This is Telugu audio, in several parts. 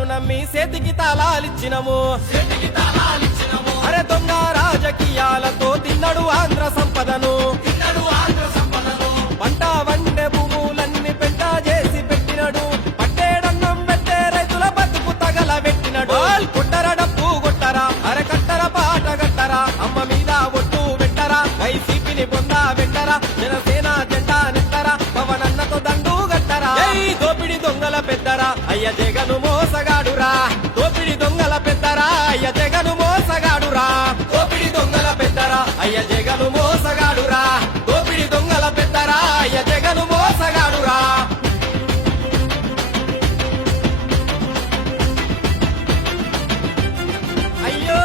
దొరలను నమ్మి చేతికి తాళాలిచ్చినము అరే దొంగ రాజకీయాలతో తిన్నడు ఆంధ్ర సంపదను పంట వండే భూములన్నీ పెంట చేసి పెట్టినడు పట్టేడన్నం పెట్టే రైతుల బతుకు తగల పెట్టినడు కొట్టర డప్పు కొట్టరా అరే కట్టర పాట కట్టరా అమ్మ మీద ఒట్టు పెట్టరా వైసీపీని పొందా పెట్టరా జనసేన జెండా నెత్తరా పవనన్నతో దండు గట్టరా దోపిడి దొంగల పెద్దరా అయ్య జగను మోసగాడురా దోపిడి దొంగల పెద్దరా అయ్య జగను మోసగాడురా దోపిడి దొంగల పెద్దరా అయ్య జగను మోసగాడురా దోపిడి దొంగల పెద్దరా అయ్య జగను మోసగాడురా అయ్యో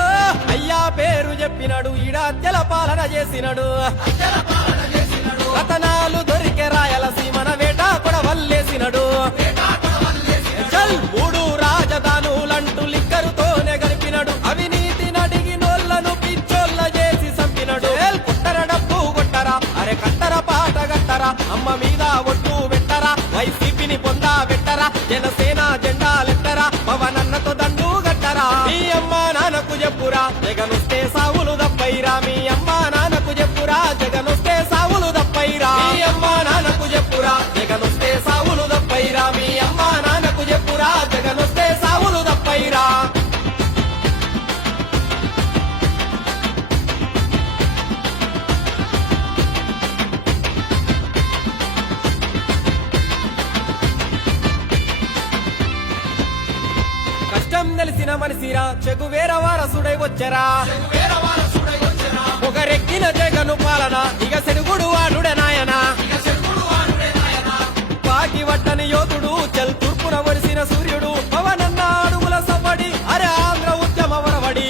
అయ్యా పేరు చెప్పినడు ఈడాత్యల పాలన చేసినడు రతనాలు దొరికే రాయలసీమన వేట కూడా వల్లేసినడు చల్ మూడు రాజధానులంటూ లిక్కరుతోనే గడిపినడు అవినీతి నడిగినోళ్లను పిచ్చోళ్ళ చేసి చంపినడు కొట్టర డబ్బు కొట్టరా అరే కట్టర పాట కట్టరా అమ్మ మీద ఒట్టు పెట్టరా వైసీపీని పొందా పెట్టరా జనసేన జెండాలెత్తరా పవనన్నతో దండు గట్టరా మీ అమ్మ నాన్నకు చెప్పురా జగనొస్తే సావులు దప్పైరా మీ అమ్మ నాన్నకు చెప్పురా జగనొస్తే సావులు దప్పైరా మీ అమ్మ నాన్నకు చెప్పురా జగనొస్తే సావులు దప్పైరా మీ అమ్మ నాన్నకు చెప్పురా జగనొస్తే సావులు దప్పైరా కష్టం తెలిసిన మనిషిరా చెగువేర వారసుడై వచ్చరా ఒకరెక్కిన జగను పాలన ఇక సెరుగుడు వాడుడే నాయనా పాకి వట్టని యోధుడు చల్ తూర్పున వరిసిన సూర్యుడు పవనన్న అడుగుల సవ్వడి అరే ఆంధ్ర ఉద్యమ వరవడి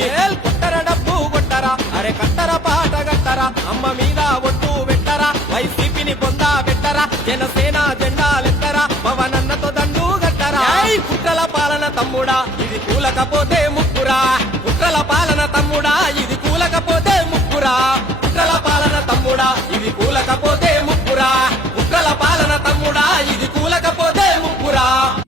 కొట్టర డబ్బు కొట్టరా అరే కట్టర పాట కట్టరా అమ్మ మీద ఒట్టు పెట్టరా వైసీపీని పొందా పెట్టరా జనసేన జెండాలెత్తరా పవనన్నతో దండు గట్టరా కుట్రల పాలన తమ్ముడా ఇది కూలకపోతే ముక్కురా కుట్రల పాలన తమ్ముడా ఇది కూలకపోతే ముక్కురా